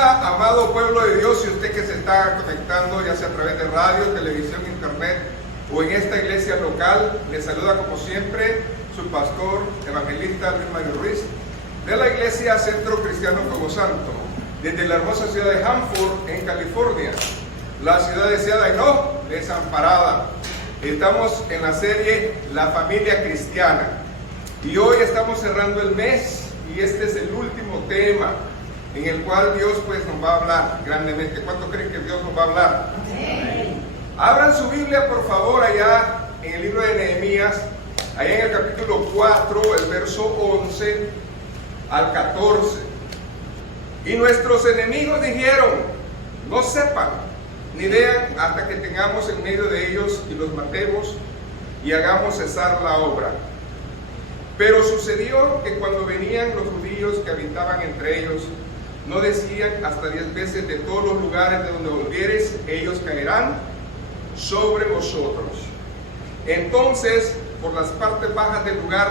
día, amado pueblo de Dios, y usted que se está conectando, ya sea a través de radio, televisión, internet o en esta iglesia local, le saluda como siempre su pastor, evangelista Luis Mario Ruiz, de la iglesia Centro Cristiano Fuego Santo, desde la hermosa ciudad de Hanford, en California, la ciudad deseada y no desamparada. Estamos en la serie La Familia Cristiana y hoy estamos cerrando el mes y este es el último tema en el cual Dios pues nos va a hablar grandemente. ¿Cuánto creen que Dios nos va a hablar? Amén. Abran su Biblia por favor allá en el libro de Nehemías, allá en el capítulo 4, el verso 11 al 14. Y nuestros enemigos dijeron: no sepan ni vean hasta que tengamos en medio de ellos y los matemos y hagamos cesar la obra. Pero sucedió que cuando venían los judíos que habitaban entre ellos, no decían hasta 10 veces: de todos los lugares de donde volvieres, ellos caerán sobre vosotros. Entonces, por las partes bajas del lugar,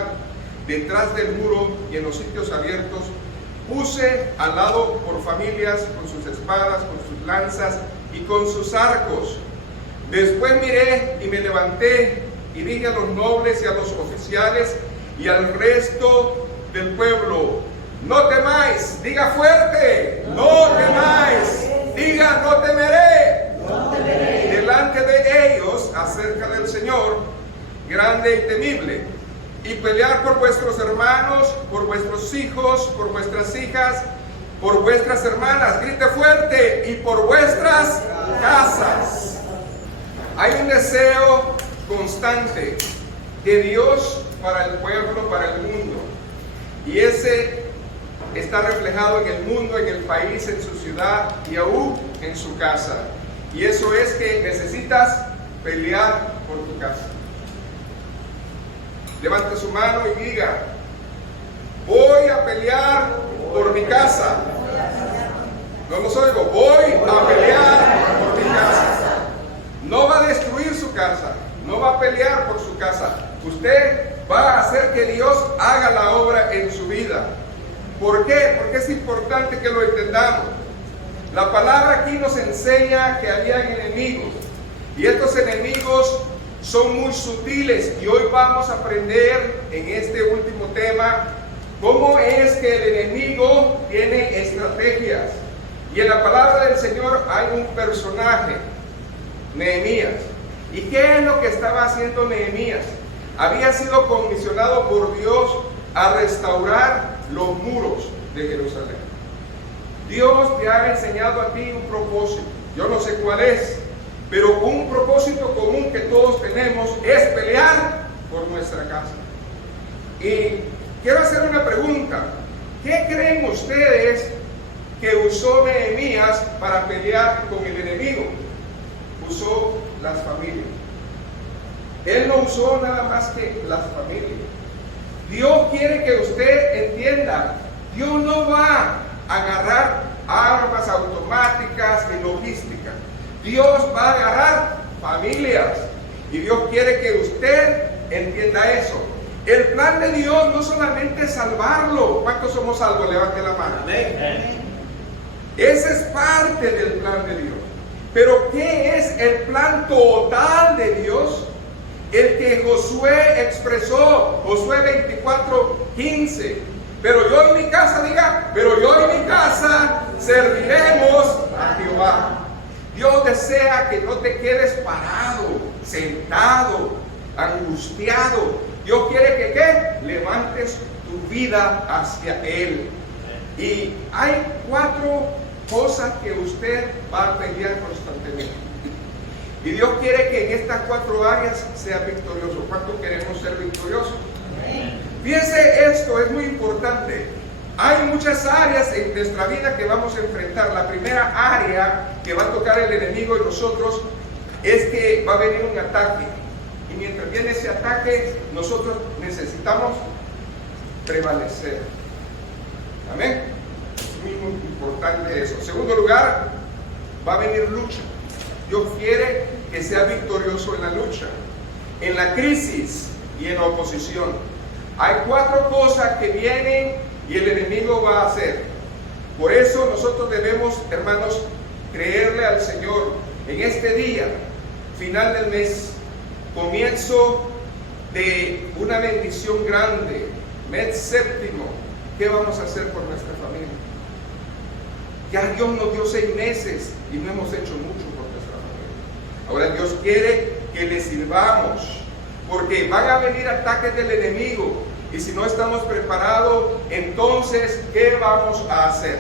detrás del muro y en los sitios abiertos, puse al lado por familias, con sus espadas, con sus lanzas y con sus arcos. Después miré y me levanté y dije a los nobles y a los oficiales y al resto del pueblo: no temáis. Diga fuerte: no temáis. Diga: no temeré. No temeré. Delante de ellos acerca del Señor grande y temible, y pelear por vuestros hermanos, por vuestros hijos, por vuestras hijas, por vuestras hermanas. Grite fuerte: y por vuestras casas. Hay un deseo constante de Dios para el pueblo, para el mundo, y ese está reflejado en el mundo, en el país, en su ciudad y aún en su casa. Y eso es que necesitas pelear por tu casa. Levante su mano y diga: voy a pelear por mi casa. No los oigo. Voy a pelear por mi casa. No va a destruir su casa, no va a pelear por su casa. Usted va a hacer que Dios haga la obra en su vida. ¿Por qué? Porque es importante que lo entendamos. La palabra aquí nos enseña que había enemigos, y estos enemigos son muy sutiles, y hoy vamos a aprender en este último tema cómo es que el enemigo tiene estrategias. Y en la palabra del Señor hay un personaje, Nehemías. ¿Y qué es lo que estaba haciendo Nehemías? Había sido comisionado por Dios a restaurar los muros de Jerusalén. Dios te ha enseñado a ti un propósito, yo no sé cuál es, pero un propósito común que todos tenemos es pelear por nuestra casa. Y quiero hacer una pregunta: ¿qué creen ustedes que usó Nehemías para pelear con el enemigo? Usó las familias. Él no usó nada más que las familias. Dios quiere que usted entienda: Dios no va a agarrar armas automáticas y logística. Dios va a agarrar familias, y Dios quiere que usted entienda eso. El plan de Dios no solamente es salvarlo. ¿Cuántos somos salvos? Levante la mano. Amén. Ese es parte del plan de Dios. Pero ¿qué es el plan total de Dios? El que Josué expresó, Josué 24:15. Pero yo y mi casa, diga, pero yo y mi casa serviremos a Jehová. Dios desea que no te quedes parado, sentado, angustiado. Dios quiere que ¿qué? Levantes tu vida hacia Él. Y hay 4 cosas que usted va a pelear constantemente. Y Dios quiere que en estas 4 áreas sea victorioso. ¿Cuánto queremos ser victoriosos? Fíjense, esto es muy importante. Hay muchas áreas en nuestra vida que vamos a enfrentar. La primera área que va a tocar el enemigo en nosotros es que va a venir un ataque. Y mientras viene ese ataque, nosotros necesitamos prevalecer. Amén. Es muy importante eso. En segundo lugar, va a venir lucha. Dios quiere que sea victorioso en la lucha, en la crisis y en la oposición. Hay 4 cosas que vienen y el enemigo va a hacer. Por eso nosotros debemos, hermanos, creerle al Señor en este día, final del mes, comienzo de una bendición grande, mes séptimo. ¿Qué vamos a hacer por nuestra familia? Ya Dios nos dio 6 meses y no hemos hecho mucho por nuestra familia. Ahora Dios quiere que le sirvamos, porque van a venir ataques del enemigo, y si no estamos preparados, entonces, ¿qué vamos a hacer?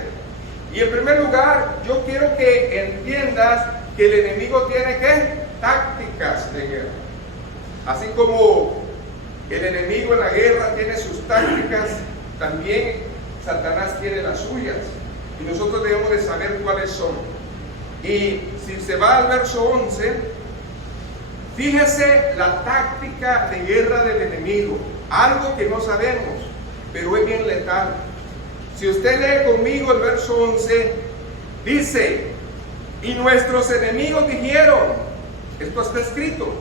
Y en primer lugar, yo quiero que entiendas que el enemigo tiene, ¿qué? Tácticas de guerra. Así como el enemigo en la guerra tiene sus tácticas, también Satanás tiene las suyas, y nosotros debemos de saber cuáles son. Y si se va al verso 11, fíjese la táctica de guerra del enemigo, algo que no sabemos, pero es bien letal. Si usted lee conmigo el verso 11, dice: y nuestros enemigos dijeron, esto está escrito,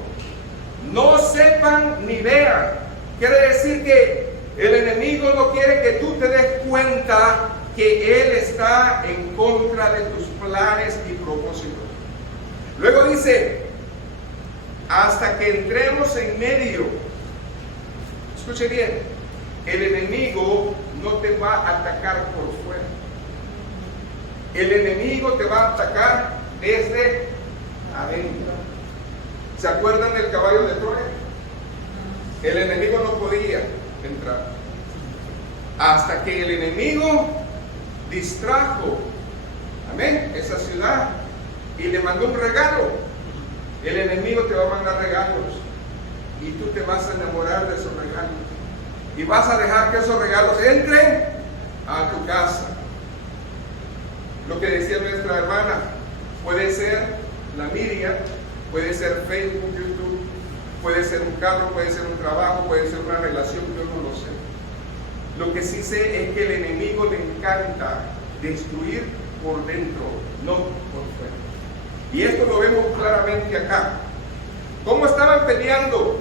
no sepan ni vean. Quiere decir que el enemigo no quiere que tú te des cuenta que él está en contra de tus planes y propósitos. Luego dice, hasta que entremos en medio. Escuche bien, el enemigo no te va a atacar por fuera. El enemigo te va a atacar desde adentro. ¿Se acuerdan del caballo de Troya? El enemigo no podía entrar hasta que el enemigo distrajo, amén, esa ciudad y le mandó un regalo. El enemigo te va a mandar regalos y tú te vas a enamorar de esos regalos y vas a dejar que esos regalos entren a tu casa. Lo que decía nuestra hermana, puede ser la media, puede ser Facebook, YouTube, puede ser un carro, puede ser un trabajo, puede ser una relación, yo no lo sé. Lo que sí sé es que el enemigo le encanta destruir por dentro, no por fuera. Y esto lo vemos claramente acá. ¿Cómo estaban peleando?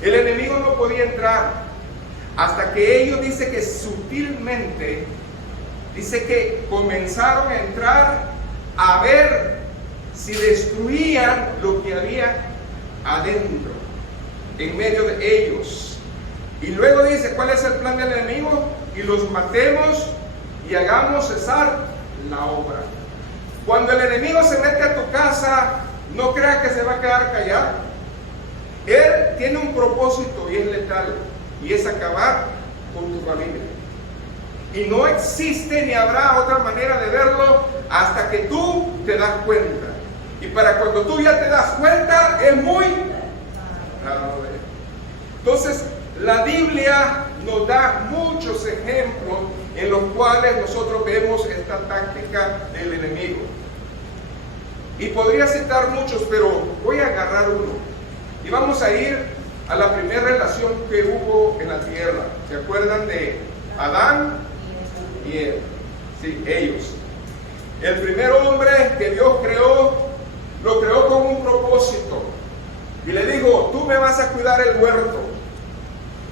El enemigo no podía entrar hasta que ellos, dice que sutilmente, dice que comenzaron a entrar a ver si destruían lo que había adentro, en medio de ellos. Y luego dice, ¿cuál es el plan del enemigo? Y los matemos y hagamos cesar la obra. Cuando el enemigo se mete a tu casa, no creas que se va a quedar callado. Él tiene un propósito y es letal, y es acabar con tu familia. Y no existe ni habrá otra manera de verlo hasta que tú te das cuenta. Y para cuando tú ya te das cuenta, es muy tarde. Entonces, la Biblia nos da muchos ejemplos en los cuales nosotros vemos esta táctica del enemigo. Y podría citar muchos, pero voy a agarrar uno. Y vamos a ir a la primera relación que hubo en la tierra. ¿Se acuerdan de Adán y Eva? Sí, ellos. El primer hombre que Dios creó, lo creó con un propósito. Y le dijo, tú me vas a cuidar el huerto.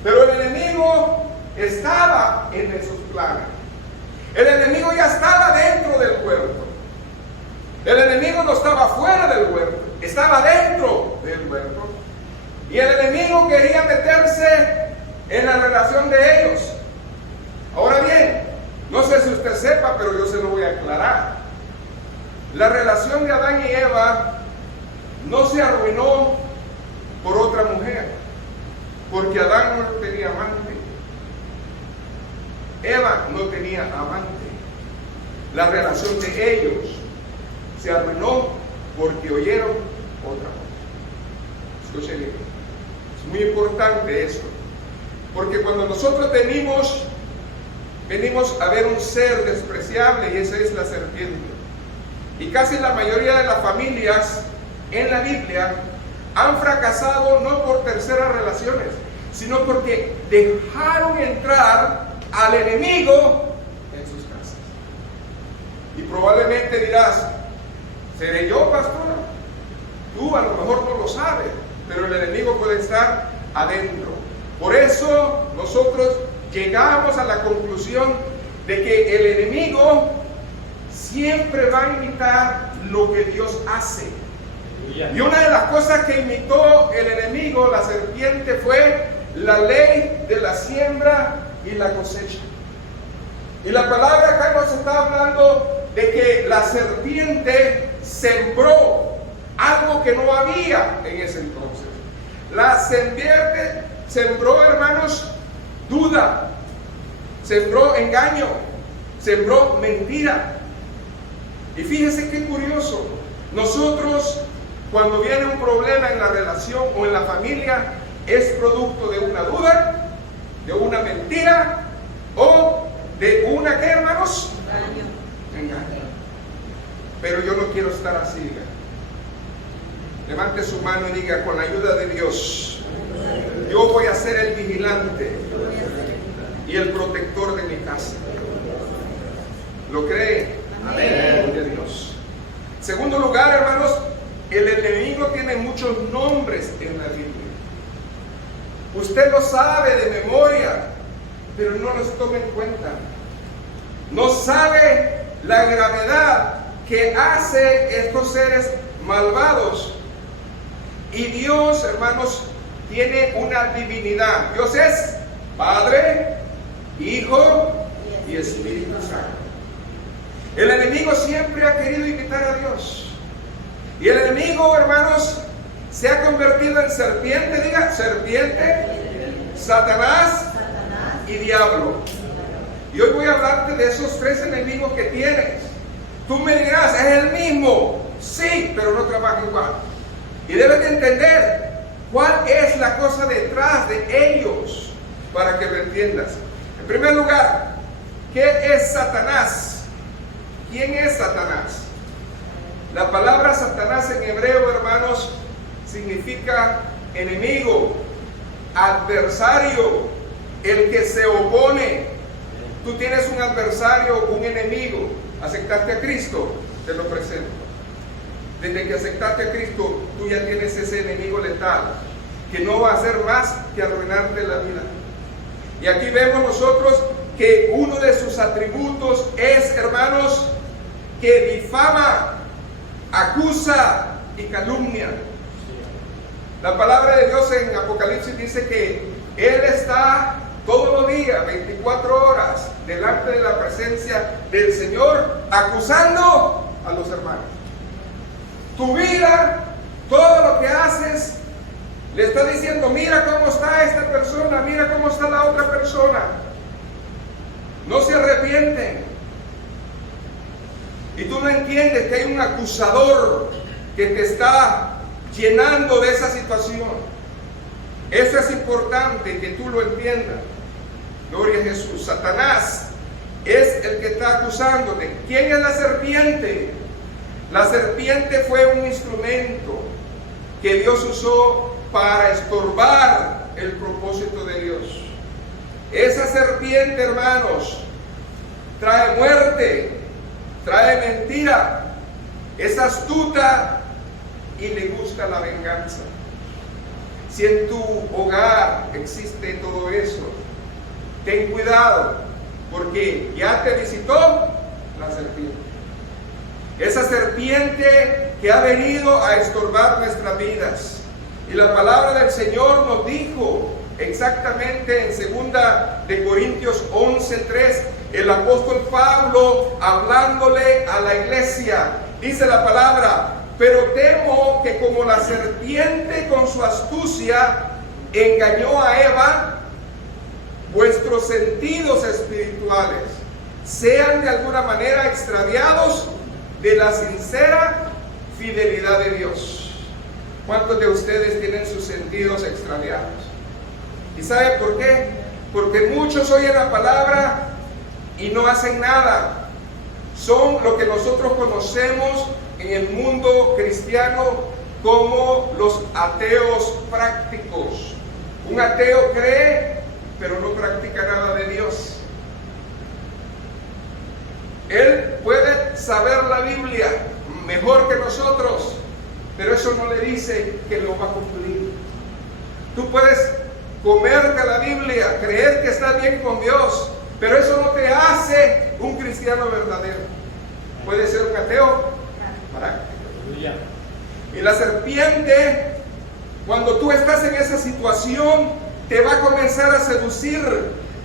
Pero el enemigo estaba en esos planes. El enemigo ya estaba dentro del huerto. El enemigo no estaba fuera del huerto, estaba dentro del huerto. Y el enemigo quería meterse en la relación de ellos. Ahora bien, no sé si usted sepa, pero yo se lo voy a aclarar. La relación de Adán y Eva no se arruinó por otra mujer, porque Adán no tenía amante, Eva no tenía amante. La relación de ellos se arruinó porque oyeron otra voz. Escuchen bien, es muy importante esto, porque cuando nosotros venimos a ver un ser despreciable, y esa es la serpiente. Y casi la mayoría de las familias en la Biblia han fracasado no por terceras relaciones, sino porque dejaron entrar al enemigo en sus casas. Y probablemente dirás, ¿seré yo, pastor? Tú a lo mejor no lo sabes, pero el enemigo puede estar adentro. Por eso nosotros llegamos a la conclusión de que el enemigo siempre va a imitar lo que Dios hace. Y una de las cosas que imitó el enemigo, la serpiente, fue la ley de la siembra y la cosecha. Y la palabra acá nos está hablando de que la serpiente sembró algo que no había en ese entonces. La serpiente sembró, hermanos, duda, sembró engaño, sembró mentira. Y fíjense qué curioso, nosotros cuando viene un problema en la relación o en la familia, es producto de una duda, de una mentira o de una, ¿qué, hermanos? Engaño. Pero yo no quiero estar así, diga. Levante su mano y diga: con la ayuda de Dios, yo voy a ser el vigilante y el protector de mi casa. ¿Lo cree? Amén. De Dios. Segundo lugar, hermanos, el enemigo tiene muchos nombres en la Biblia. Usted lo sabe de memoria, pero no los toma en cuenta. No sabe la gravedad que hace estos seres malvados. Y Dios, hermanos, tiene una divinidad. Dios es Padre, Hijo y Espíritu Santo. El enemigo siempre ha querido imitar a Dios. Y el enemigo, hermanos, se ha convertido en serpiente, diga, serpiente, Satanás y diablo. Y hoy voy a hablarte de esos tres enemigos que tienes. Tú me dirás, ¿es el mismo? Sí, pero no trabaja igual. Y debes de entender cuál es la cosa detrás de ellos para que lo entiendas. En primer lugar, ¿qué es Satanás? ¿Quién es Satanás? La palabra Satanás en hebreo, hermanos, significa enemigo, adversario, el que se opone. Tú tienes un adversario, un enemigo. Aceptaste a Cristo, te lo presento. Desde que aceptaste a Cristo, tú ya tienes ese enemigo letal, que no va a hacer más que arruinarte la vida. Y aquí vemos nosotros que uno de sus atributos es, hermanos, que difama, acusa y calumnia. La palabra de Dios en Apocalipsis dice que Él está todos los días, 24 horas, delante de la presencia del Señor, acusando a los hermanos. Tu vida, todo lo que haces, le está diciendo: mira cómo está esta persona, mira cómo está la otra persona. No se arrepienten. Y tú no entiendes que hay un acusador que te está llenando de esa situación. Eso es importante que tú lo entiendas. Gloria a Jesús. Satanás es el que está acusándote. ¿Quién es la serpiente? La serpiente fue un instrumento que Dios usó para estorbar el propósito de Dios. Esa serpiente, hermanos, trae muerte, trae mentira, es astuta y le gusta la venganza. Si en tu hogar existe todo eso, ten cuidado, porque ya te visitó la serpiente. Esa serpiente que ha venido a estorbar nuestras vidas. Y la palabra del Señor nos dijo exactamente en 2 de Corintios 11:3, el apóstol Pablo hablándole a la iglesia, dice la palabra: pero temo que como la serpiente con su astucia engañó a Eva, vuestros sentidos espirituales sean de alguna manera extraviados de la sincera fidelidad de Dios. ¿Cuántos de ustedes tienen sus sentidos extraviados? ¿Y sabe por qué? Porque muchos oyen la palabra y no hacen nada. Son lo que nosotros conocemos en el mundo cristiano como los ateos prácticos. Un ateo cree, pero no practica nada de Dios. Él puede saber la Biblia mejor que nosotros, pero eso no le dice que lo va a cumplir. Tú puedes comerte la Biblia, creer que estás bien con Dios, pero eso no te hace un cristiano verdadero. puede ser un ateo práctico. Y la serpiente, cuando tú estás en esa situación, te va a comenzar a seducir,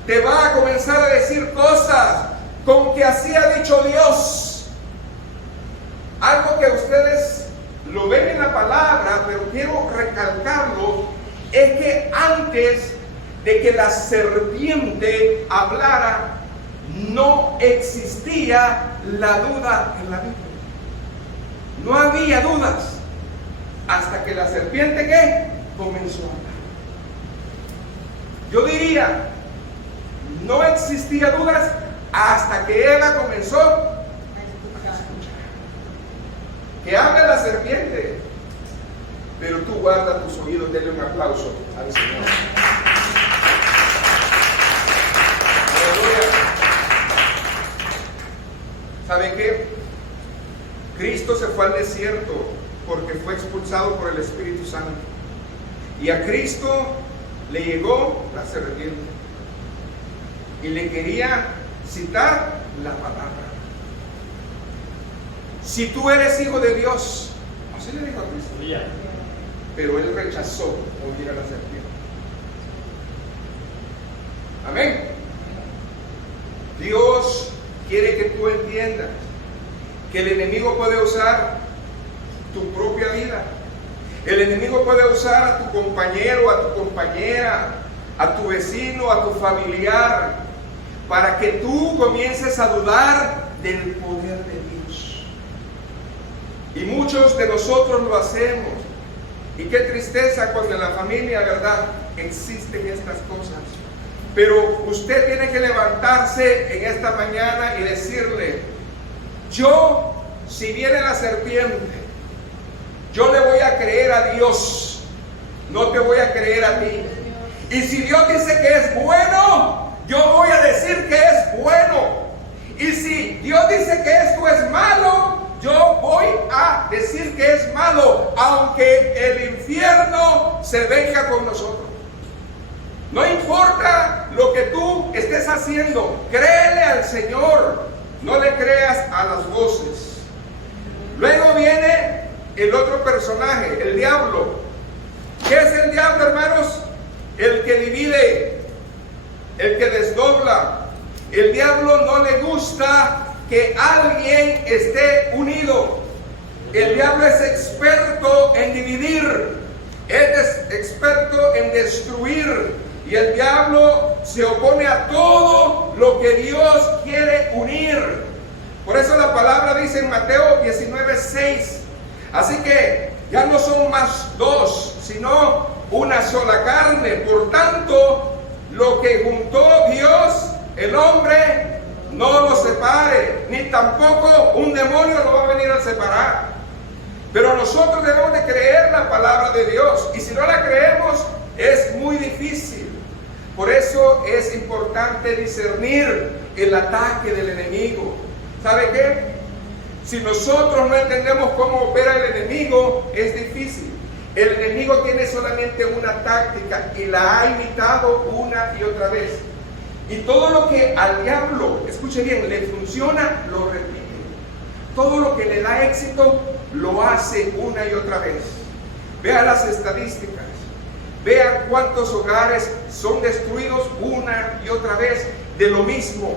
te va a comenzar a decir cosas con que así ha dicho Dios. Algo que ustedes lo ven en la palabra, pero quiero recalcarlo, es que antes de que la serpiente hablara, no existía la duda en la Biblia. No había dudas hasta que la serpiente ¿qué? Comenzó a hablar. Yo diría, no existía dudas hasta que Eva comenzó a escuchar. Que hable la serpiente, pero tú guarda tus oídos. Denle un aplauso al Señor. ¿Sabe qué? Cristo se fue al desierto porque fue expulsado por el Espíritu Santo. Y a Cristo le llegó la serpiente y le quería citar la palabra. Si tú eres hijo de Dios, así le dijo a Cristo. Pero él rechazó oír a la serpiente. Amén. Dios quiere que tú entiendas que el enemigo puede usar tu propia vida. El enemigo puede usar a tu compañero, a tu compañera, a tu vecino, a tu familiar, para que tú comiences a dudar del poder de Dios. Y muchos de nosotros lo hacemos. Y qué tristeza cuando en la familia, ¿verdad?, existen estas cosas. Pero usted tiene que levantarse en esta mañana y decirle: yo, si viene la serpiente, yo le voy a creer a Dios, no te voy a creer a ti. Y si Dios dice que es bueno, yo voy a decir que es bueno. Y si Dios dice que esto es malo, yo voy a decir que es malo, aunque el infierno se venga con nosotros. No importa lo que tú estés haciendo, créele al Señor, no le creas a las voces. Luego viene el otro personaje, el diablo. ¿Qué es el diablo, hermanos? El que divide, el que desdobla. El diablo no le gusta que alguien esté unido. El diablo es experto en dividir, es experto en destruir. Y el diablo se opone a todo lo que Dios quiere unir. Por eso la palabra dice en Mateo 19:6. Así que ya no son más dos, sino una sola carne. Por tanto, lo que juntó Dios, el hombre no lo separe, ni tampoco un demonio lo va a venir a separar. Pero nosotros debemos de creer la palabra de Dios. Y si no la creemos, es muy difícil. Por eso es importante discernir el ataque del enemigo. ¿Sabe qué? Si nosotros no entendemos cómo opera el enemigo, es difícil. El enemigo tiene solamente una táctica y la ha imitado una y otra vez. Y todo lo que al diablo, escuche bien, le funciona, lo repite. Todo lo que le da éxito, lo hace una y otra vez. Vea las estadísticas. Vean cuántos hogares son destruidos una y otra vez de lo mismo.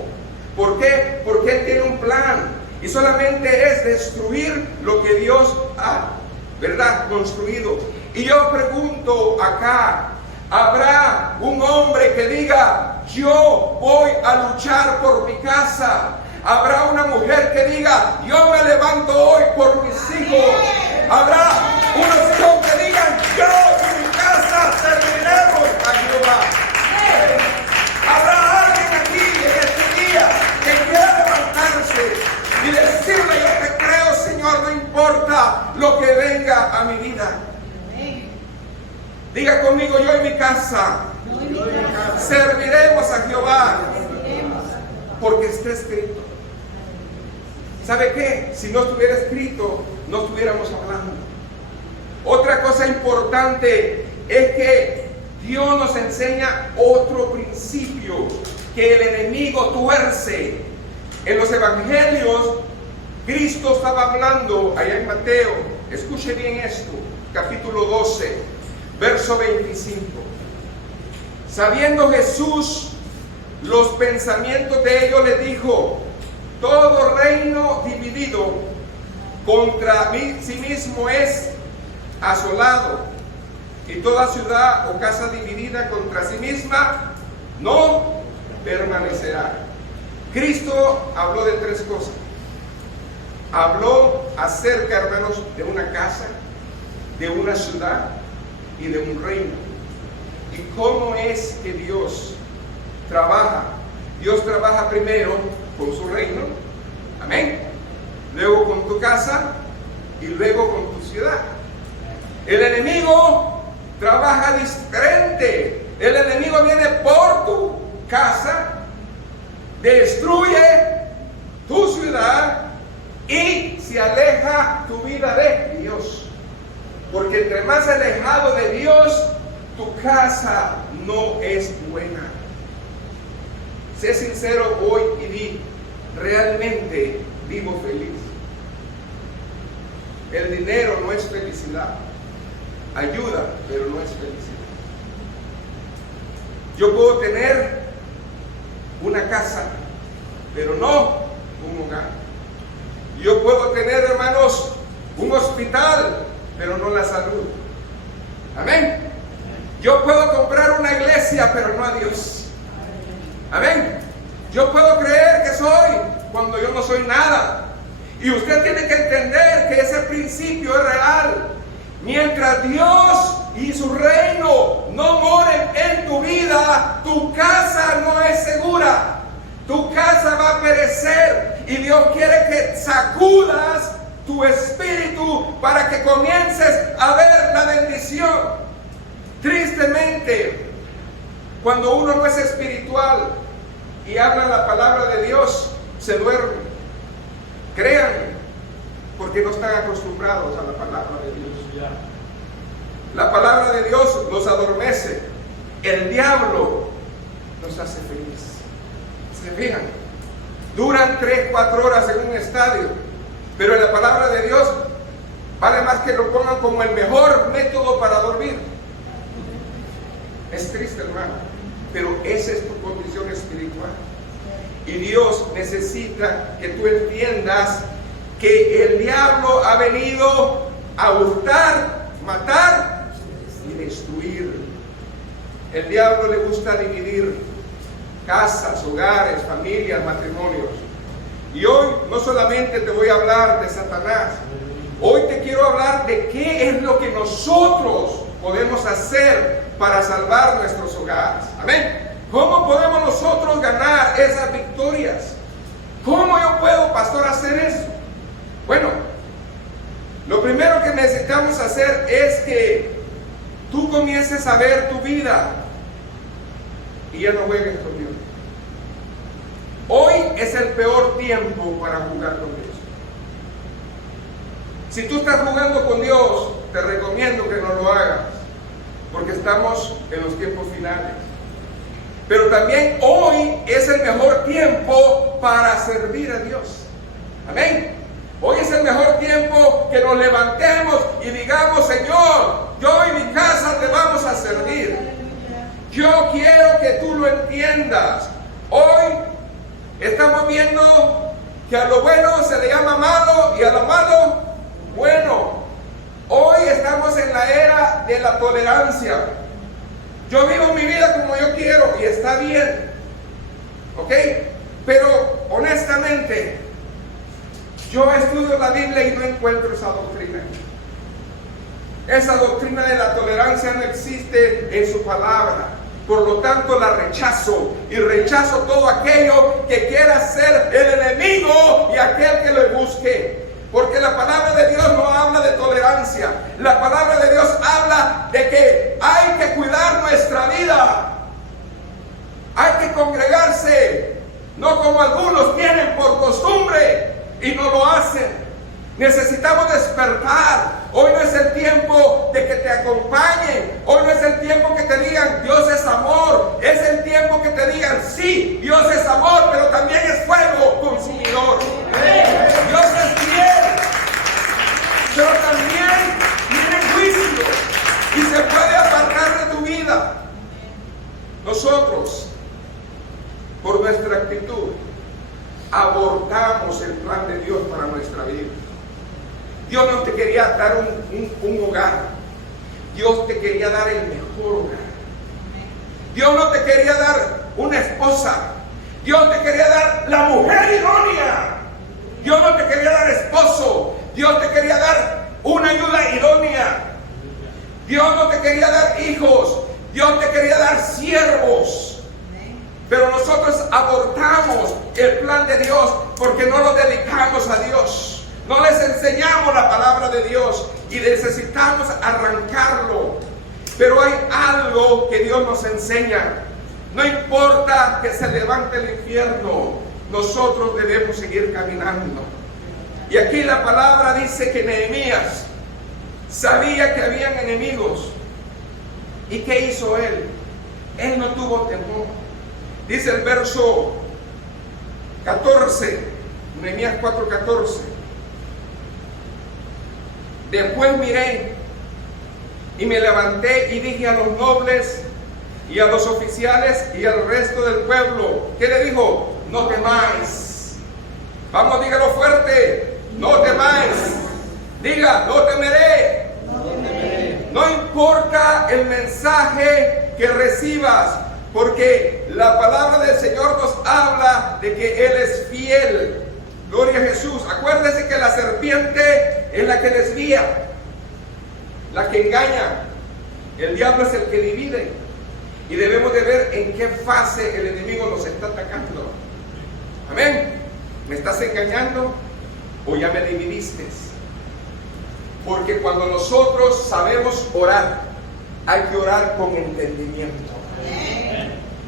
¿Por qué? Porque Él tiene un plan y solamente es destruir lo que Dios ha, ¿verdad?, construido. Y yo pregunto acá, ¿habrá un hombre que diga: yo voy a luchar por mi casa? ¿Habrá una mujer que diga: yo me levanto hoy por mis hijos? ¿Habrá unos hijos que digan: yo y mi casa serviremos a Jehová? ¿Habrá alguien aquí en este día que quiera levantarse y decirle: yo te creo, Señor, no importa lo que venga a mi vida? Diga conmigo: yo y mi casa serviremos a Jehová, porque está escrito. ¿Sabe qué? Si no estuviera escrito, no estuviéramos hablando. Otra cosa importante es que Dios nos enseña otro principio que el enemigo tuerce. En los evangelios Cristo estaba hablando allá en Mateo, escuche bien esto, capítulo 12, verso 25. Sabiendo Jesús los pensamientos de ellos, le dijo: todo reino dividido contra sí mismo es asolado, y toda ciudad o casa dividida contra sí misma no permanecerá. Cristo habló de tres cosas. Habló acerca, hermanos, de una casa, de una ciudad y de un reino. ¿Y cómo es que Dios trabaja? Dios trabaja primero con su reino, amén, luego con tu casa y luego con tu ciudad. El enemigo trabaja diferente. El enemigo viene por tu casa, destruye tu ciudad y se aleja tu vida de Dios. Porque entre más alejado de Dios, tu casa no es buena. Sé sincero hoy y di: realmente vivo feliz. El dinero no es felicidad. Ayuda, pero no es felicidad. Yo puedo tener una casa, pero no un hogar. Yo puedo tener, hermanos, un hospital, pero no la salud. Amén. Yo puedo comprar una iglesia, pero no a Dios. Amén. Yo puedo creer que soy cuando yo no soy nada. Y usted tiene que entender que ese principio es real. Mientras Dios y su reino no moren en tu vida, tu casa no es segura. Tu casa va a perecer y Dios quiere que sacudas tu espíritu para que comiences a ver la bendición. Tristemente, cuando uno no es espiritual y habla la palabra de Dios, se duerme. Créanme, porque no están acostumbrados a la palabra de Dios. La palabra de Dios los adormece. El diablo nos hace feliz. ¿Se fijan? Duran 3-4 horas en un estadio, pero la palabra de Dios vale más que lo pongan como el mejor método para dormir. Es triste, hermano, pero esa es tu condición espiritual. Y Dios necesita que tú entiendas que el diablo ha venido a hurtar, matar y destruir. El diablo le gusta dividir casas, hogares, familias, matrimonios. Y hoy no solamente te voy a hablar de Satanás, hoy te quiero hablar de qué es lo que nosotros podemos hacer para salvar nuestros hogares. Amén. ¿Cómo podemos nosotros ganar esas victorias? ¿Cómo yo puedo, pastor, hacer eso? Bueno, lo primero que necesitamos hacer es que tú comiences a ver tu vida y ya no juegues con Dios. Hoy es el peor tiempo para jugar con Dios. Si tú estás jugando con Dios, te recomiendo que no lo hagas, porque estamos en los tiempos finales. Pero también hoy es el mejor tiempo para servir a Dios. Amén. Hoy es el mejor tiempo que nos levantemos y digamos: Señor, yo y mi casa te vamos a servir. Yo quiero que tú lo entiendas. Hoy estamos viendo que a lo bueno se le llama malo y a lo malo bueno. Hoy estamos en la era de la tolerancia. Yo vivo mi vida como yo quiero y está bien, ¿ok? Pero honestamente, yo estudio la Biblia y no encuentro esa doctrina. Esa doctrina de la tolerancia no existe en su palabra. Por lo tanto, la rechazo y rechazo todo aquello que quiera ser el enemigo y aquel que lo busque. Porque la palabra de Dios no habla de tolerancia. La palabra de Dios habla de que hay que cuidar nuestra vida. Hay que congregarse, no como algunos tienen por costumbre y no lo hacen. Necesitamos despertar. Hoy no es el tiempo de que te acompañen. Hoy no es el tiempo que te digan Dios es amor. Es el tiempo que te digan sí, Dios es amor, pero también es fuego consumidor. Dios es nuestra actitud, abortamos el plan de Dios para nuestra vida. Dios no te quería dar un hogar. Dios te quería dar el mejor hogar. Dios no te quería dar una esposa. Dios te quería dar la mujer idónea. Dios no te quería dar esposo. Dios te quería dar una ayuda idónea. Dios no te quería dar hijos. Dios te quería dar siervos. Pero nosotros abortamos el plan de Dios porque no lo dedicamos a Dios. No les enseñamos la palabra de Dios y necesitamos arrancarlo. Pero hay algo que Dios nos enseña. No importa que se levante el infierno, nosotros debemos seguir caminando. Y aquí la palabra dice que Nehemías sabía que habían enemigos. ¿Y qué hizo él? Él no tuvo temor. Dice el verso 14, Nehemías 4:14. Después miré y me levanté y dije a los nobles y a los oficiales y al resto del pueblo. ¿Qué le dijo? No temáis. Vamos, dígalo fuerte. No temáis. Diga, no temeré. No importa el mensaje que recibas, porque la palabra del Señor nos habla de que Él es fiel. Gloria a Jesús. Acuérdese que la serpiente es la que desvía, la que engaña. El diablo es el que divide. Y debemos de ver en qué fase el enemigo nos está atacando. Amén. ¿Me estás engañando o ya me dividiste? Porque cuando nosotros sabemos orar, hay que orar con entendimiento.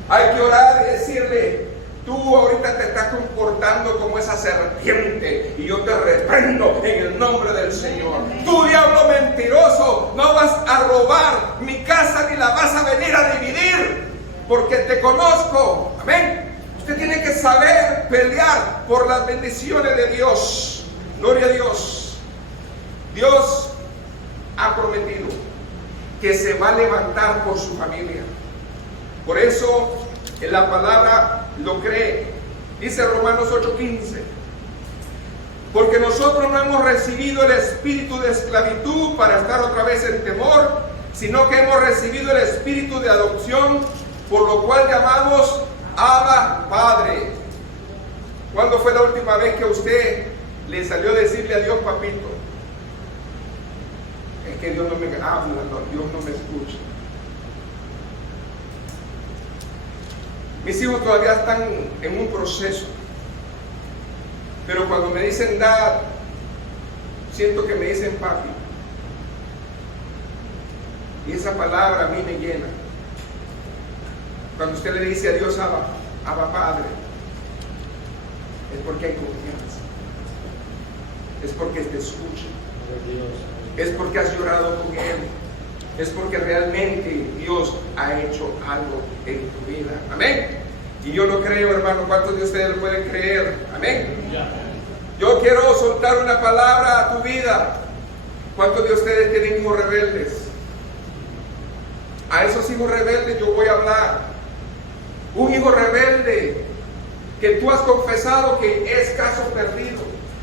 Hay que orar y decirle: tú ahorita te estás comportando como esa serpiente y yo te reprendo en el nombre del Señor. Tú, diablo mentiroso, no vas a robar mi casa ni la vas a venir a dividir, porque te conozco. Amén. Usted tiene que saber pelear por las bendiciones de Dios. Gloria a Dios. Dios ha prometido que se va a levantar por su familia. Por eso la palabra lo cree. Dice Romanos 8:15. Porque nosotros no hemos recibido el espíritu de esclavitud para estar otra vez en temor, sino que hemos recibido el espíritu de adopción, por lo cual llamamos Abba, Padre. ¿Cuándo fue la última vez que usted le salió a decirle a Dios, papito? Es que Dios no me habla, Dios no me escucha. Mis hijos todavía están en un proceso, pero cuando me dicen dad, siento que me dicen papi. Y esa palabra a mí me llena. Cuando usted le dice a Dios Abba Padre, es porque hay confianza, es porque te escucha, es porque has llorado con Él, es porque realmente Dios ha hecho algo en tu vida. Amén. Y yo lo creo, hermano. ¿Cuántos de ustedes lo pueden creer? Amén. Yo quiero soltar una palabra a tu vida. ¿Cuántos de ustedes tienen hijos rebeldes? A esos hijos rebeldes yo voy a hablar. Un hijo rebelde que tú has confesado que es caso perdido,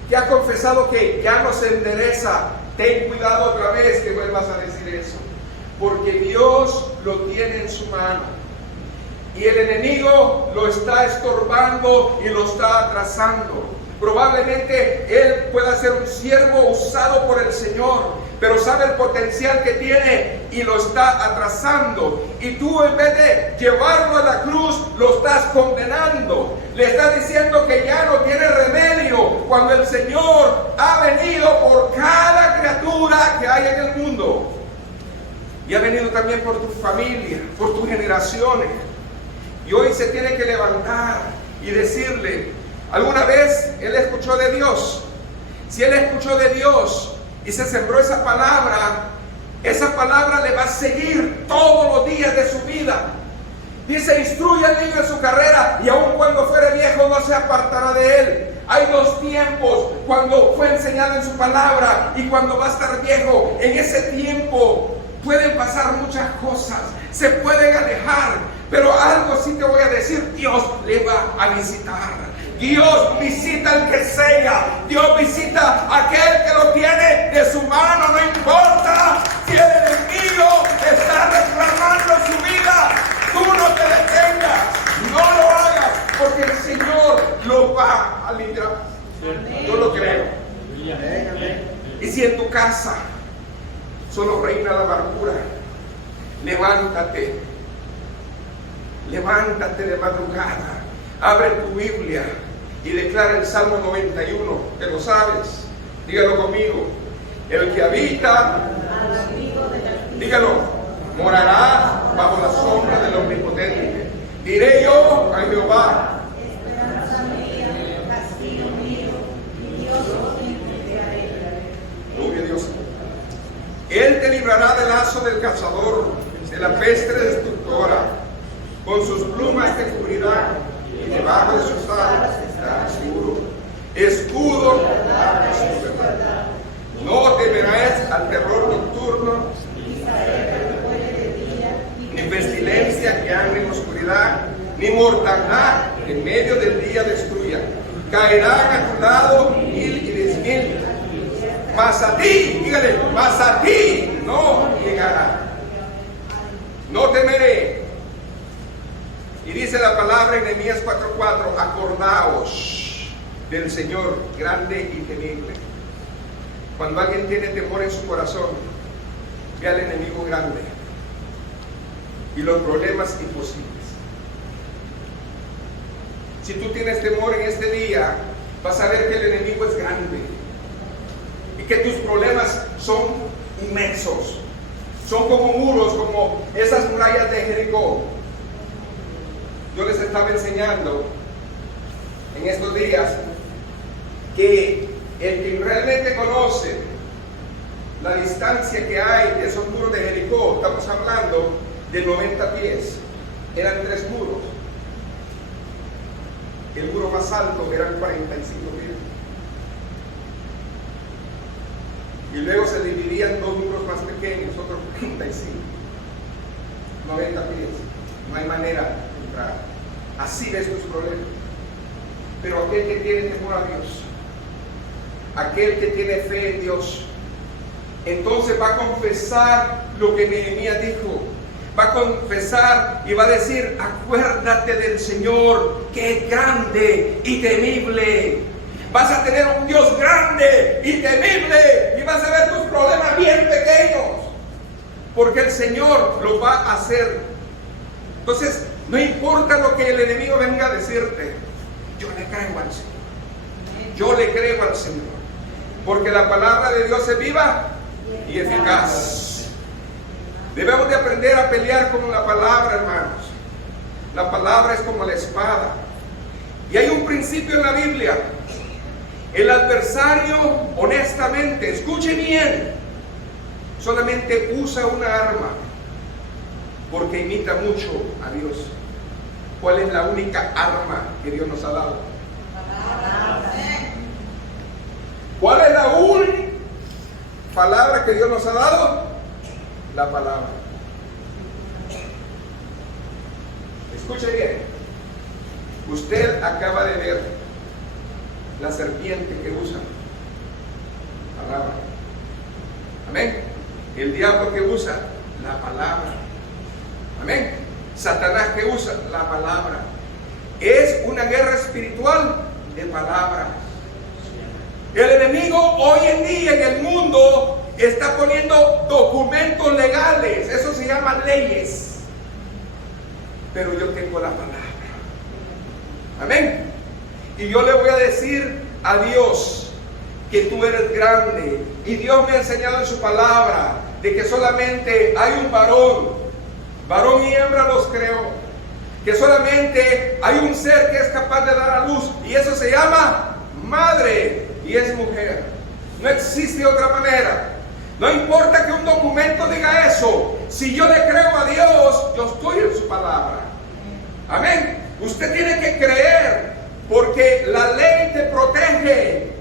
que has confesado que ya no se endereza. Ten cuidado otra vez que vuelvas a decir eso, porque Dios lo tiene en su mano y el enemigo lo está estorbando y lo está atrasando. Probablemente él pueda ser un siervo usado por el Señor, pero sabe el potencial que tiene y lo está atrasando. Y tú, en vez de llevarlo a la cruz, lo estás condenando. Le estás diciendo que ya no tiene remedio, cuando el Señor ha venido por cada criatura que hay en el mundo. Y ha venido también por tu familia, por tus generaciones. Y hoy se tiene que levantar y decirle: ¿alguna vez él escuchó de Dios? Si él escuchó de Dios y se sembró esa palabra le va a seguir todos los días de su vida. Dice: instruye al niño en su carrera, y aun cuando fuere viejo no se apartará de él. Hay dos tiempos: cuando fue enseñado en su palabra y cuando va a estar viejo. En ese tiempo pueden pasar muchas cosas, se pueden alejar, Pero algo sí te voy a decir, Dios le va a visitar. Dios visita al que sea. Dios visita a aquel que lo tiene de su mano. No importa si el enemigo está reclamando su vida, tú no te detengas, no lo hagas, porque el Señor lo va a librar. Yo lo creo. Y si en tu casa solo reina la amargura, levántate de madrugada, abre tu Biblia y declara el Salmo 91, que lo sabes, dígalo conmigo. El que habita, dígalo, morará bajo la sombra del Omnipotente. Diré yo a Jehová, gloria a Dios. Él te librará del lazo del cazador, de la peste destructora. Con sus plumas te cubrirá, y debajo de sus alas estarás seguro. Escudo, no temerás al terror nocturno, ni pestilencia que ande en oscuridad, ni mortandad que en medio del día destruya. Caerán a tu lado 1000 y 10,000, mas a ti, dígale, mas a ti no llegará. No temeré. Y dice la palabra en Nehemías 4:4, acordaos del Señor grande y temible. Cuando alguien tiene temor en su corazón, ve al enemigo grande y los problemas imposibles. Si tú tienes temor en este día, vas a ver que el enemigo es grande y que tus problemas son inmensos, son como muros, como esas murallas de Jericó. Yo les estaba enseñando en estos días que el que realmente conoce la distancia que hay de esos muros de Jericó, estamos hablando de 90 pies, eran 3 muros. El muro más alto eran 45 pies. Y luego se dividían 2 muros más pequeños, otros 35. 90 pies. No hay manera de entrar. Así ves tus problemas. Pero aquel que tiene temor a Dios, aquel que tiene fe en Dios, entonces va a confesar lo que Nehemías dijo. Va a confesar y va a decir, acuérdate del Señor, que es grande y temible. Vas a tener un Dios grande y temible y vas a ver tus problemas bien pequeños, porque el Señor lo va a hacer. Entonces, no importa lo que el enemigo venga a decirte, yo le creo al Señor. Yo le creo al Señor, porque la palabra de Dios es viva y eficaz. Debemos de aprender a pelear con la palabra, hermanos. La palabra es como la espada. Y hay un principio en la Biblia. El adversario, honestamente, escuche bien, solamente usa una arma porque imita mucho a Dios. ¿Cuál es la única arma que Dios nos ha dado? ¿Cuál es la única palabra que Dios nos ha dado? La palabra. Escuche bien. Usted acaba de ver la serpiente que usa palabra. Amén. El diablo que usa la palabra. Amén. Satanás que usa la palabra. Es una guerra espiritual de palabras. El enemigo hoy en día en el mundo está poniendo documentos legales, eso se llama leyes, pero yo tengo la palabra. Amén. Y yo le voy a decir a Dios que tú eres grande, y Dios me ha enseñado en su palabra de que solamente hay un varón y hembra los creó, que solamente hay un ser que es capaz de dar a luz, y eso se llama madre, y es mujer. No existe otra manera. No importa que un documento diga eso, si yo le creo a Dios, yo estoy en su palabra. Amén. Usted tiene que creer, porque la ley te protege.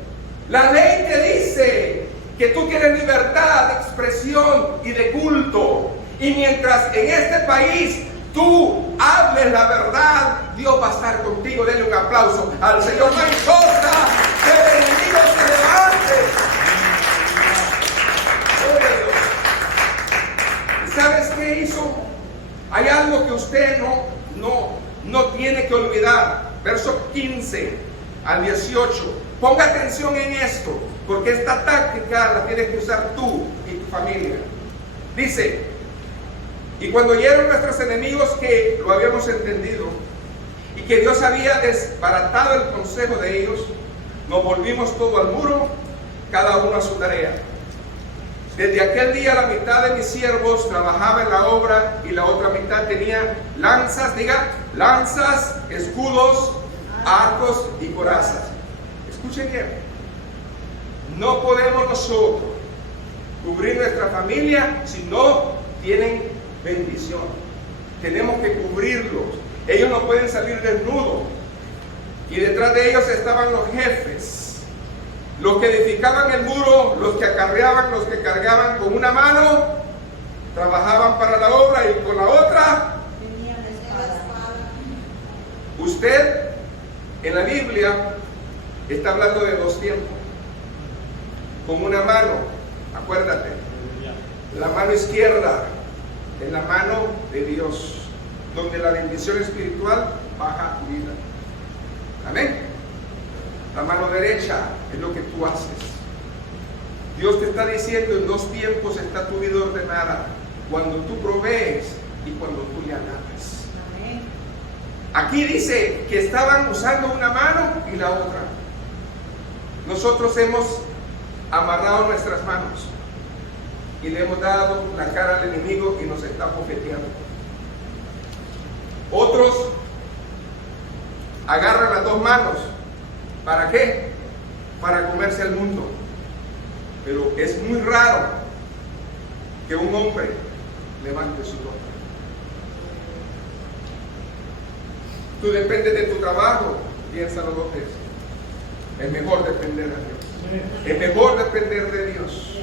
La ley te dice que tú tienes libertad de expresión y de culto. Y mientras en este país tú hables la verdad, Dios va a estar contigo. Denle un aplauso al Señor. No importa que el enemigo se levante. ¿Sabes qué hizo? Hay algo que usted no tiene que olvidar. Verso 15 al 18. Ponga atención en esto, porque esta táctica la tienes que usar tú y tu familia. Dice: y cuando oyeron nuestros enemigos que lo habíamos entendido y que Dios había desbaratado el consejo de ellos, nos volvimos todo al muro, cada uno a su tarea. Desde aquel día la mitad de mis siervos trabajaba en la obra y la otra mitad tenía lanzas, lanzas, escudos, arcos y corazas. Escuchen bien, no podemos nosotros cubrir nuestra familia si no tienen bendición. Tenemos que cubrirlos. Ellos no pueden salir desnudos. Y detrás de ellos estaban los jefes, los que edificaban el muro, los que acarreaban, los que cargaban con una mano, trabajaban para la obra y con la otra. Usted en la Biblia está hablando de dos tiempos. Con una mano, acuérdate, la mano izquierda es la mano de Dios, donde la bendición espiritual baja a tu vida. Amén. La mano derecha es lo que tú haces. Dios te está diciendo: en dos tiempos está tu vida ordenada, cuando tú provees y cuando tú le aladas. Amén. Aquí dice que estaban usando una mano y la otra. Nosotros hemos amarrado nuestras manos y le hemos dado la cara al enemigo y nos está bofeteando. Otros agarran las dos manos. ¿Para qué? Para comerse el mundo. Pero es muy raro que un hombre levante su ropa. Tú dependes de tu trabajo, piénsalo dos veces. Es mejor depender de Dios. Es mejor depender de Dios.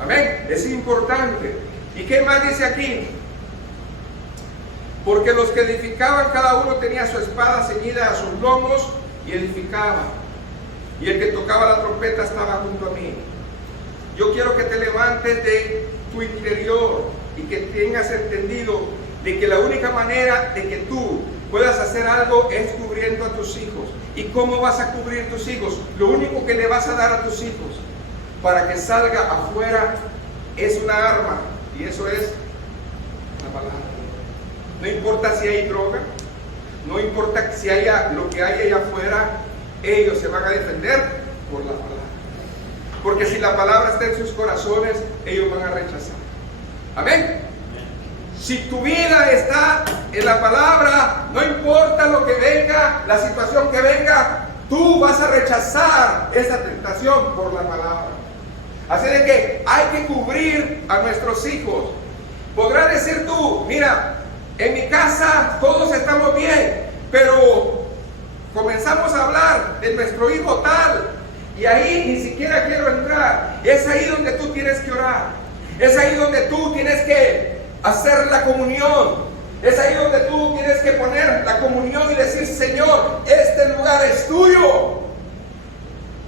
Amén. Es importante. ¿Y qué más dice aquí? Porque los que edificaban, cada uno tenía su espada ceñida a sus lomos y edificaba. Y el que tocaba la trompeta estaba junto a mí. Yo quiero que te levantes de tu interior y que tengas entendido de que la única manera de que tú puedas hacer algo es cubriendo a tus hijos. ¿Y cómo vas a cubrir tus hijos? Lo único que le vas a dar a tus hijos para que salga afuera es una arma, y eso es la palabra. No importa si hay droga, no importa si haya lo que hay allá afuera, ellos se van a defender por la palabra. Porque si la palabra está en sus corazones, ellos van a rechazar. Amén. Si tu vida está en la palabra, no importa lo que venga, la situación que venga, tú vas a rechazar esa tentación por la palabra. Así de que hay que cubrir a nuestros hijos. Podrás decir tú: mira, en mi casa todos estamos bien, pero comenzamos a hablar de nuestro hijo tal, y ahí ni siquiera quiero entrar. Es ahí donde tú tienes que orar. Es ahí donde tú tienes que hacer la comunión. Es ahí donde tú tienes que poner la comunión y decir: Señor, este lugar es tuyo.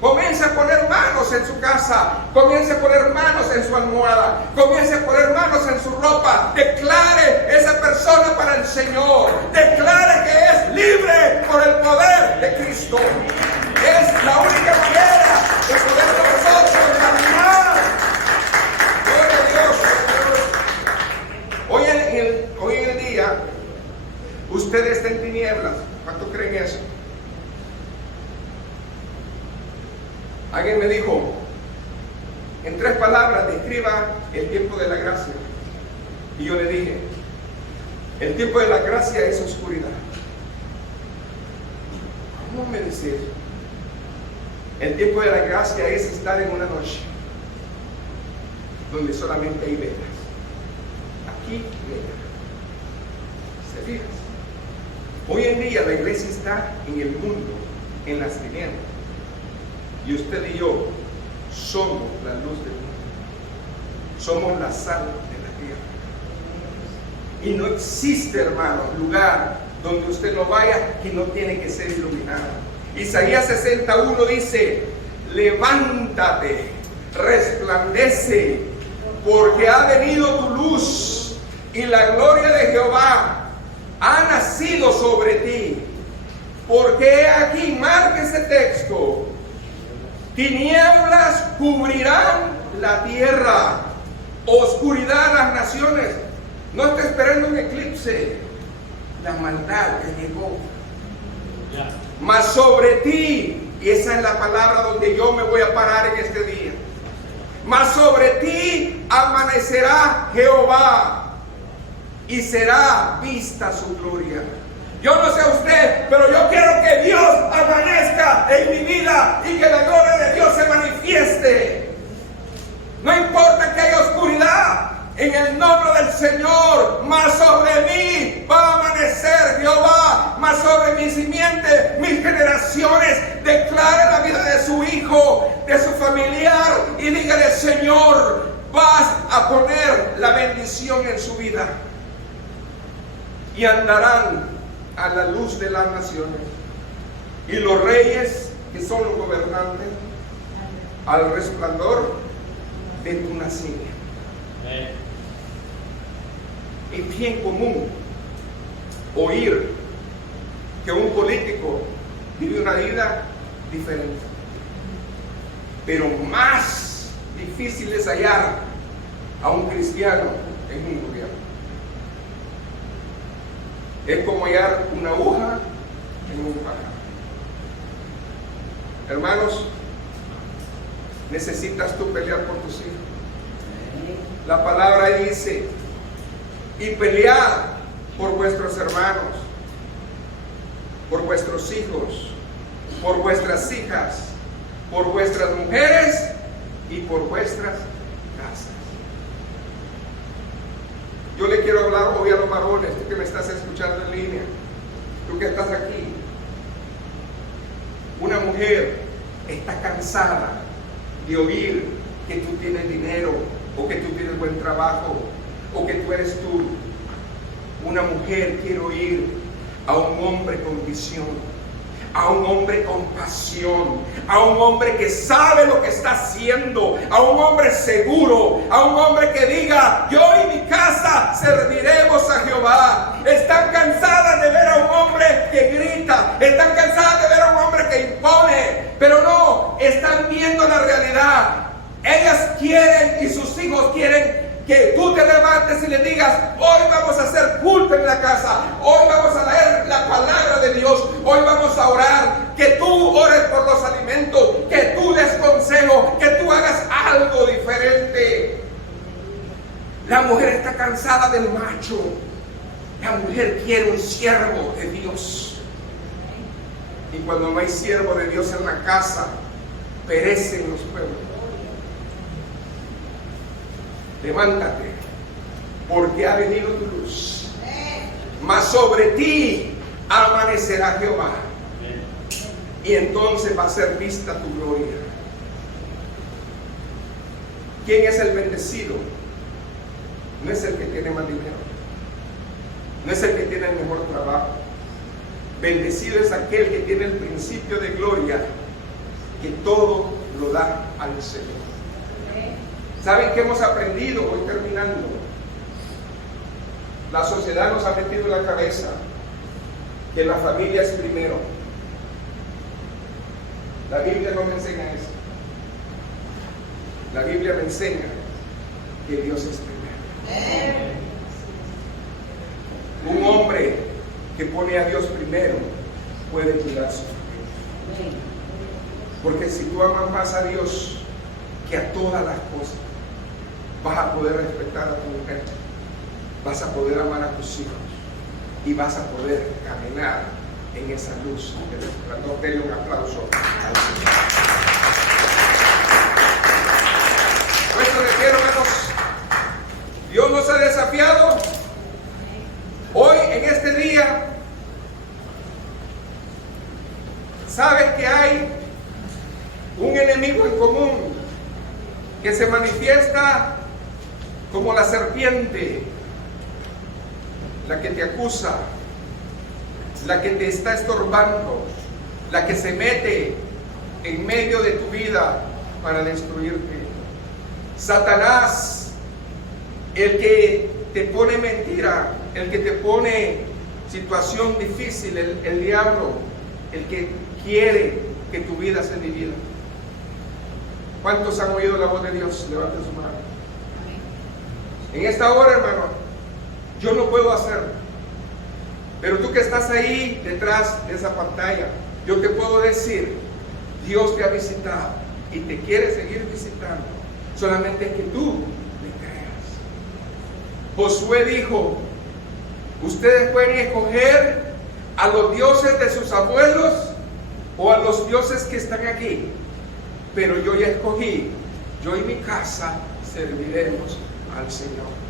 Comience a poner manos en su casa, comience a poner manos en su almohada, comience a poner manos en su ropa. Declare esa persona para el Señor. Declare que es libre por el poder de Cristo. Es la única manera de poder nosotros caminar. Gloria a Dios. Hoy en el día, usted está en tinieblas. ¿Cuánto creen eso? Alguien me dijo, en 3 palabras, describa el tiempo de la gracia. Y yo le dije, el tiempo de la gracia es oscuridad. ¿Cómo me dice eso? El tiempo de la gracia es estar en una noche donde solamente hay velas. Aquí velas. ¿Se fijan? Hoy en día la iglesia está en el mundo, en las tinieblas. Y usted y yo somos la luz del mundo. Somos la sal de la tierra. Y no existe, hermano, lugar donde usted no vaya que no tiene que ser iluminado. Isaías 61 dice: levántate, resplandece, porque ha venido tu luz y la gloria de Jehová ha nacido sobre ti. Porque aquí, marque ese texto: tinieblas cubrirán la tierra, oscuridad las naciones. No está esperando un eclipse, la maldad que llegó. Mas sobre ti, y esa es la palabra donde yo me voy a parar en este día, mas sobre ti amanecerá Jehová y será vista su gloria. Yo no sé usted, pero yo quiero que Dios amanezca en mi vida y que la gloria de Dios se manifieste. No importa que haya oscuridad, en el nombre del Señor, mas sobre mí va a amanecer Jehová, mas sobre mi simiente, mis generaciones. Declare la vida de su hijo, de su familiar, y dígale: Señor, vas a poner la bendición en su vida. Y andarán a la luz de las naciones, y los reyes, que son los gobernantes, al resplandor de tu nacimiento. Es bien común oír que un político vive una vida diferente, pero más difícil es hallar a un cristiano en un gobierno. Es como hallar una aguja en un pajar. Hermanos, necesitas tú pelear por tus hijos. La palabra dice: y pelead por vuestros hermanos, por vuestros hijos, por vuestras hijas, por vuestras mujeres y por vuestras casas. Yo le quiero hablar hoy a los varones, tú que me estás escuchando en línea, tú que estás aquí. Una mujer está cansada de oír que tú tienes dinero, o que tú tienes buen trabajo, o que tú eres tú. Una mujer quiere oír a un hombre con visión, a un hombre con pasión, a un hombre que sabe lo que está haciendo, a un hombre seguro, a un hombre que diga: yo y mi casa serviremos a Jehová. Están cansadas de ver a un hombre que grita, están cansadas de ver a un hombre que impone, pero no, están viendo la realidad. Ellas quieren, y sus hijos quieren, que tú te levantes y le digas: hoy vamos a hacer culto en la casa, hoy vamos a leer la palabra de Dios, hoy vamos a orar, que tú ores por los alimentos, que tú des consejo, que tú hagas algo diferente. La mujer está cansada del macho, la mujer quiere un siervo de Dios. Y cuando no hay siervo de Dios en la casa, perecen los pueblos. Levántate, porque ha venido tu luz, mas sobre ti amanecerá Jehová, y entonces va a ser vista tu gloria. ¿Quién es el bendecido? No es el que tiene más dinero, no es el que tiene el mejor trabajo. Bendecido es aquel que tiene el principio de gloria, que todo lo da al Señor. ¿Saben qué hemos aprendido? Voy terminando. La sociedad nos ha metido en la cabeza que la familia es primero. La Biblia no me enseña eso. La Biblia me enseña que Dios es primero. Un hombre que pone a Dios primero puede cuidar su familia. Porque si tú amas más a Dios que a todas las cosas, vas a poder respetar a tu mujer, vas a poder amar a tus hijos y vas a poder caminar en esa luz del resplandor. Denle un aplauso al Señor. Por eso les quiero, hermanos, Dios nos ha desafiado hoy en este día. Saben que hay un enemigo en común que se manifiesta como la serpiente, la que te acusa, la que te está estorbando, la que se mete en medio de tu vida para destruirte. Satanás, el que te pone mentira, el que te pone situación difícil, el diablo, el que quiere que tu vida sea dividida. ¿Cuántos han oído la voz de Dios? Levanten su mano. En esta hora, hermano, yo no puedo hacerlo, pero tú que estás ahí detrás de esa pantalla, yo te puedo decir, Dios te ha visitado y te quiere seguir visitando, solamente es que tú le creas. Josué dijo, ustedes pueden escoger a los dioses de sus abuelos o a los dioses que están aquí, pero yo ya escogí, yo y mi casa serviremos al Señor.